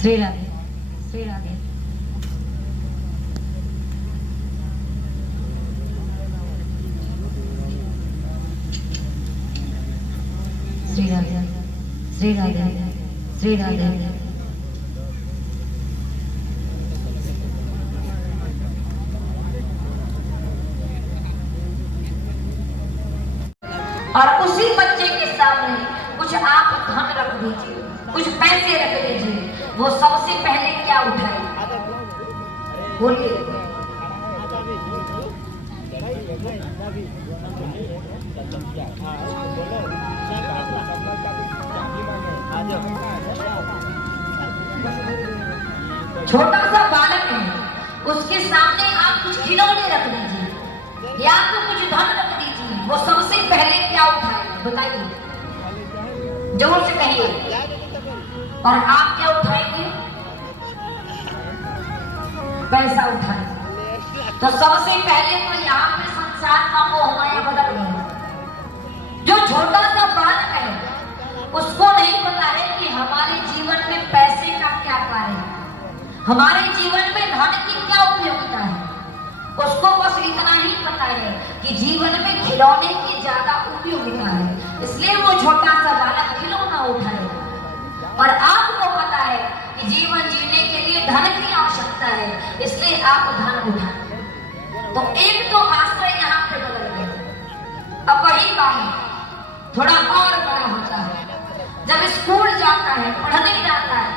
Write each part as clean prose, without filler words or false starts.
श्री राधे, श्री राधे। श्री राधे, श्री राधे, श्री राधे। और उसी बच्चे के सामने कुछ आप धन रख दीजिए, कुछ पैसे रख दीजिए, वो सबसे पहले क्या उठाए? बोलिए। छोटा सा बालक है, उसके सामने आप कुछ खिलौने रख दीजिए या तो कुछ धन रख दीजिए, वो सबसे पहले क्या उठाए? बताइए, जोर से कहिए। और आप क्या उठाएंगे? पैसा उठाए। तो सबसे पहले तो यहाँ पे संसार का मोह माया बदल गया। जो छोटा सा बालक है उसको नहीं पता है कि हमारे जीवन में पैसे का क्या कार्य है, हमारे जीवन में धन की क्या उपयोगिता है। उसको बस इतना ही पता है कि जीवन में खिलौने की ज्यादा उपयोगिता है, इसलिए वो छोटा सा बालक खिलौना उठाएगा। और आपको पता है कि जीवन जीने के लिए धन की आवश्यकता है, इसलिए आप धन उठाएं। तो एक तो आश्रय यहाँ पे बदल गया। अब वही बात थोड़ा और बड़ा होता है, जब स्कूल जाता है, पढ़ने जाता है।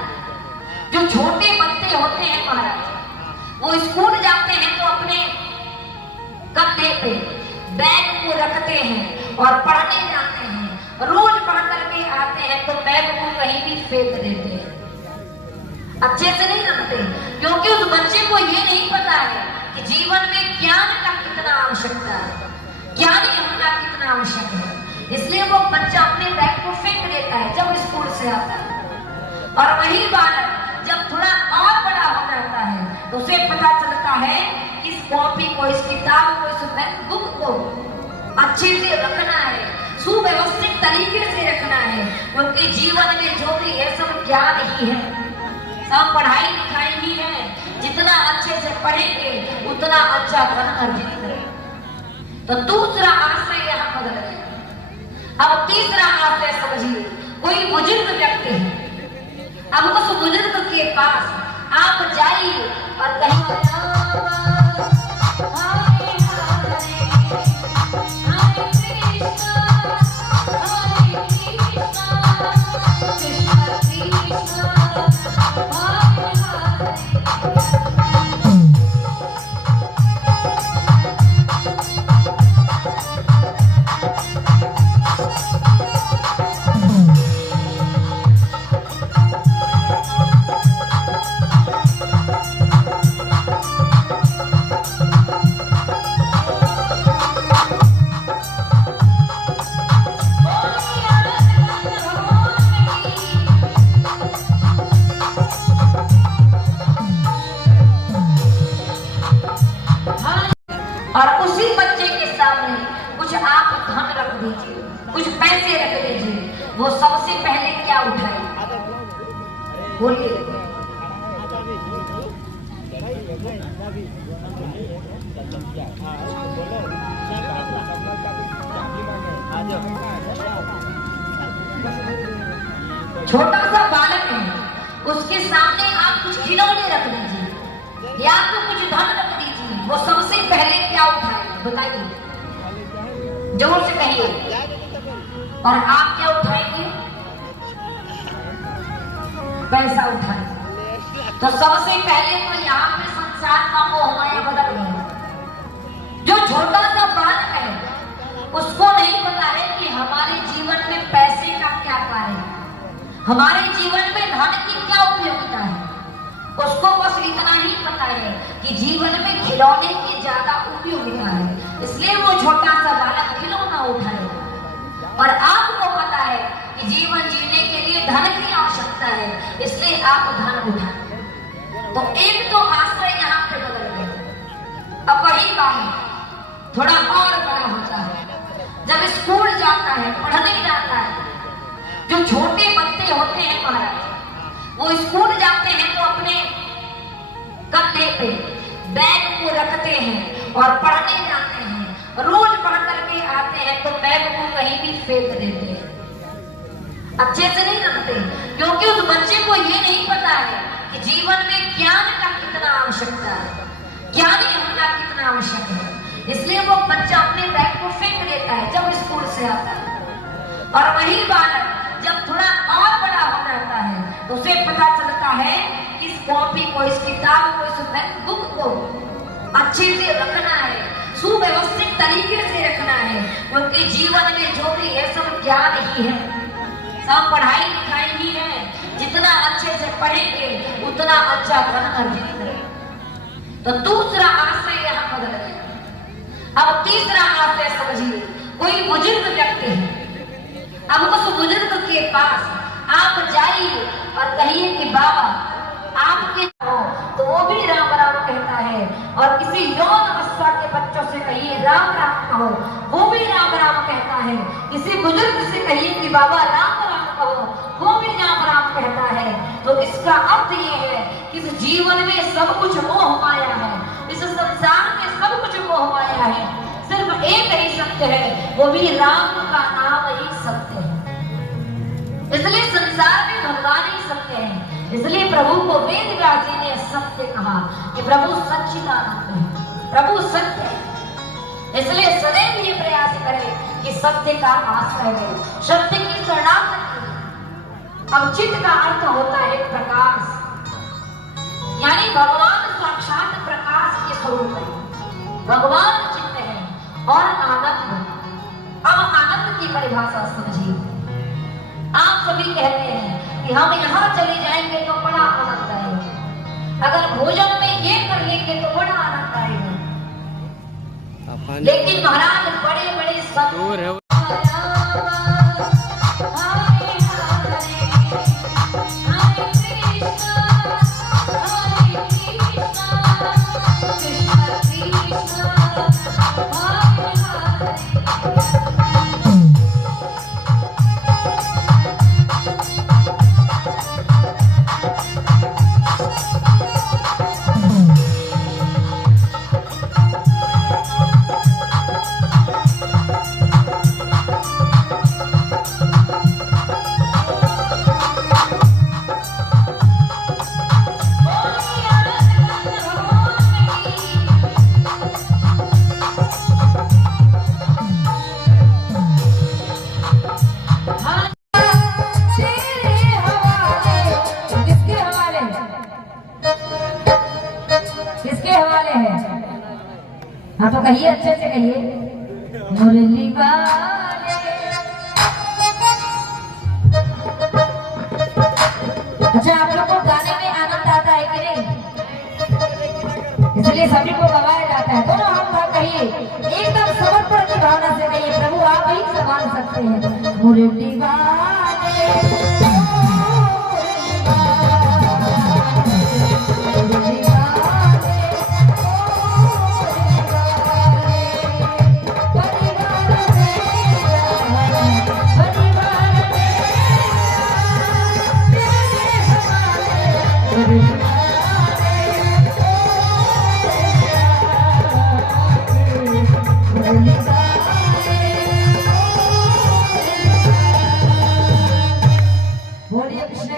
जो छोटे बच्चे होते हैं महाराज, वो स्कूल जाते हैं तो अपने कंधे पे बैग को रखते हैं और पढ़ने जाते हैं। रोज पढ़ करके आते हैं तो बैग को कहीं भी फेंक देते हैं, अच्छे से नहीं रखते, क्योंकि उस बच्चे को ये नहीं पता है कि जीवन में ज्ञान का कितना आवश्यकता है, ज्ञानी होना कितना आवश्यक है। इसलिए वो बच्चा अपने बैग को फेंक देता है जब स्कूल से आता है। और वही बालक जब थोड़ा और बड़ा हो जाता है तो उसे पता चलता है कि इस कॉपी को, इस किताब को, इस बुक को अच्छे से रखना है, सुव्यवस्थित तरीके से रखना है, क्योंकि जीवन में जो भी है सब ज्ञान ही है, सब पढ़ाई लिखाई ही है। जितना अच्छे से पढ़ेंगे उतना अच्छा धन अर्जित करेंगे। तो दूसरा आश्रय यहाँ बदल गया। अब तीसरा आश्रय समझिए, कोई बुजुर्ग व्यक्ति है। अब उस बुजुर्ग के पास आप जाइए और कहिए और उसी बच्चे के सामने कुछ आप धन रख दीजिए, कुछ पैसे रख दीजिए, वो सबसे पहले क्या उठाए? बोलिए। छोटा सा बालक है, उसके सामने आप कुछ खिलौने रख दीजिए या तो कुछ धन रख दीजिए, वो सबसे पहले क्या उठाए? बताइए, जोर से कहिए। और आप क्या उठाएंगे? पैसा उठाए। तो सबसे पहले तो यहाँ पे संसार का मोह माया बदल गया। जो छोटा सा बालक है उसको नहीं पता है कि हमारे जीवन में पैसे का क्या कार्य है, हमारे जीवन में धन की क्या उपयोगिता है। उसको बस इतना ही पता है कि जीवन में खिलौने की ज्यादा उपयोगिता है, इसलिए वो छोटा सा बालक खिलौना उठाएगा। और आपको पता है कि जीवन जीने के लिए धन की आवश्यकता है, इसलिए आप धन उठाएं। तो एक तो आश्रय यहाँ पे बदल गया। अब वही बात थोड़ा और बड़ा होता है, जब स्कूल जाता है, पढ़ने जाता है। जो छोटे बच्चे होते हैं महाराज, वो स्कूल जाते हैं तो अपने कंधे पे बैग को रखते हैं और पढ़ने जाते हैं। रोज पढ़ करके आते हैं तो बैग को कहीं भी फेंक देते हैं, अच्छे से नहीं रखते, क्योंकि उस बच्चे को ये नहीं पता है कि जीवन में ज्ञान का कितना आवश्यकता है, ज्ञानी होना कितना आवश्यक है। इसलिए वो बच्चा अपने बैग को फेंक देता है जब स्कूल से आता है। और वही बालक जब थोड़ा और बड़ा हो जाता है तो उसे पता चलता है इस कॉपी को, इस किताब को, इस बुक को अच्छे से रखना है, सुव्यवस्थित तरीके से रखना है, क्योंकि जीवन में जो भी है सब ज्ञान ही है, सब पढ़ाई लिखाई ही है। जितना अच्छे से पढ़ेंगे उतना अच्छा धन अर्जित करेंगे। तो दूसरा आशय यहाँ बदल गया। अब तीसरा आशय समझिए, कोई बुजुर्ग व्यक्ति है, अब उस बुजुर्ग के पास आप जाइए और कहिए कि बाबा आपके हो, तो वो भी राम राम कहता है। और किसी यौन अवस्था के बच्चों से कहिए राम राम कहो, वो भी राम राम कहता है। किसी बुजुर्ग से कहिए कि बाबा राम राम कहो, वो भी राम राम कहता है। तो इसका अर्थ ये है कि इस जीवन में सब कुछ मोह माया है, इस संसार में सब कुछ मोह माया है, सिर्फ एक ही सत्य है, वो भी राम का नाम ही सत्य है। इसलिए संसार में भगवान ही सत्य है। इसलिए प्रभु को वेद व्यास जी ने सत्य कहा कि प्रभु सच्चिदानंद है, प्रभु सत्य है। इसलिए सदैव ये प्रयास करें कि सत्य का आश्रय है, सत्य की शरणागति। अब चित्त का अर्थ होता है प्रकाश, यानी भगवान साक्षात प्रकाश के स्वरूप है, भगवान चित्त है। और आनंद, अब आनंद की परिभाषा समझिए। आप सभी कहते हैं कि हम यहाँ चले जाएंगे तो बड़ा आनंद आएगा, अगर भोजन में ये कर लेंगे तो बड़ा आनंद आएगा। लेकिन महाराज बड़े बड़े सब हाँ तो कहिए, अच्छे से कहिए, मुरली वाले। अच्छा, आप लोग को गाने में आनंद आता है कि नहीं? इसलिए सभी को गवाया जाता है। दोनों हम कहिए, एकदम समर्पण की भावना से कहिए, प्रभु आप ही संभाल सकते हैं। मुरली वाले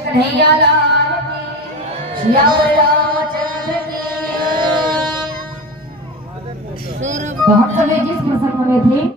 कन्हैया लाल की, श्याम रामचंद्र की। तो हम सभी जिस प्रसंग में थे